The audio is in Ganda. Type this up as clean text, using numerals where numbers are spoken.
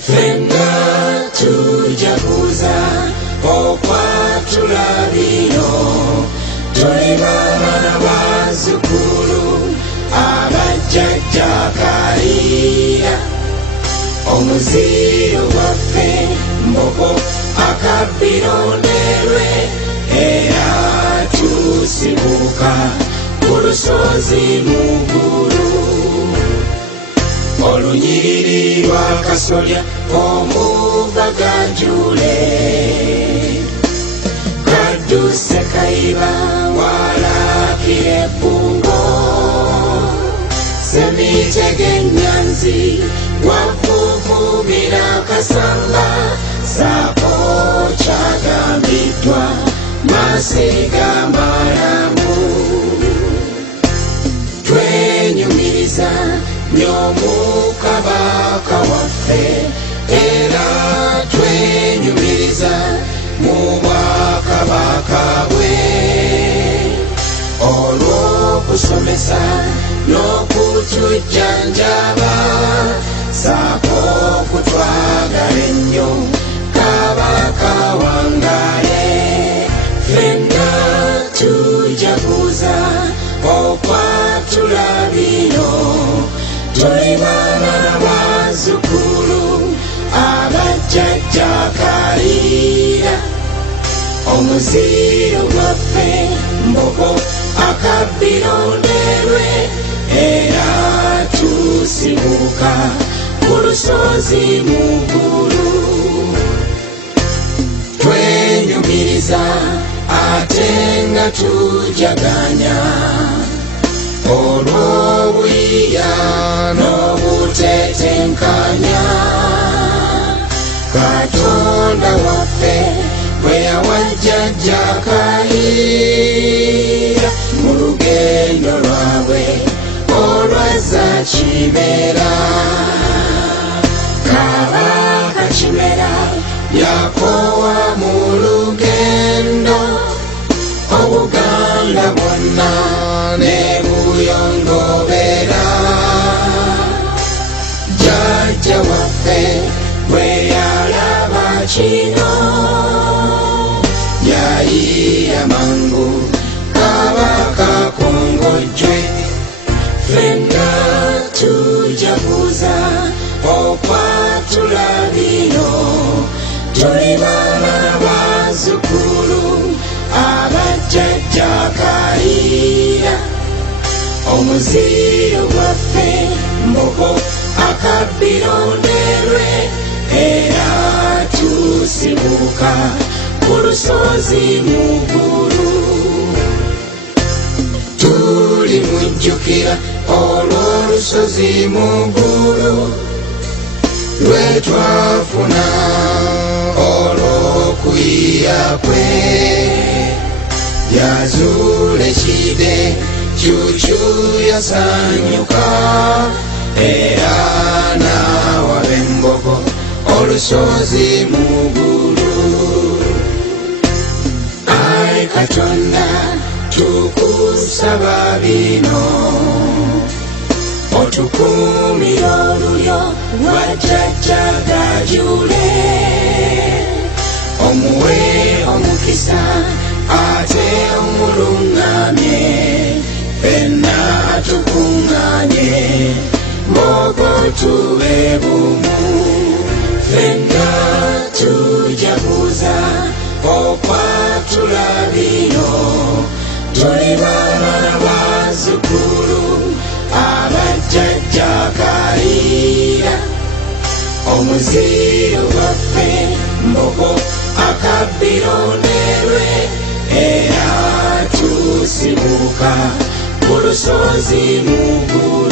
Ffenna tujja kuza okwatula bino, tuli baana bazzukulu abajjajja kaliira. Omuziro gwaffe Mbogo akabbironderwe, era tusibuka ku lusozi Mugulu. Olunyiriri lwa Kasolya omuva Ganjule, kadduse Kayiba walakira Ebbungo, Semitege Nyanzi wavuvumira Kasamba, saako kyagambiddwa Masiga Malamu. Twenyumiriza nnyo Kabaka waffe, era twenyumiriza mu Bwakabaka bwe, olw'okusomesa n'okutujjanjaba, saako okutwagala ennyo Kabaka wangaale. Ffenna tujja kuza okwatula bino, tuli baana bazzukulu abajjajja kaliira. Omuziro gwaffe Mbogo akabbironderwe, era tusibuka ku lusozi Mugulu. Twenyumiriza ate nga tujaganya, olw'obuyiya n'obutetenkanya. Katonda waffe bwe yawa jjajja Kayiira mu lugendo lwabwe olwazza Kimera. Kabaka Kimera yakoowa mu lugendo, Obuganda bwonna ne buyongobera. Jjajja waffe bwe yalaba kino, yayiiya mangu Kabaka Kongojje. Ffenna tujja kuza okwatula bino, tuli baana bazzukulu abajjajja kaliira. Omuziro gwaffe Mbogo akabbironderwe, era tusibuka ku lusozi Mugulu. Tulimujjukira olw'olusozi Mugulu lwe twafuna olw'okuyiya kwe. Yazuula ekide Cuucu yasanyuka, era n'awaba Embogo olusozi Mugulu. Ayi Katonda tukusaba bino, otukuumira olulyo lwa jjajja Ganjule, omuwe omukisa ate omuluŋŋamye. Ffenna tukuŋŋaanye Mbogo tube bumu. Ffenna tujja kuza okwatula bino, tuli baana bazzukulu abajjajja kaliira. Omuziro gwaffe Mbogo akabbironderwe, era tusibuka ku lusozi Mugulu.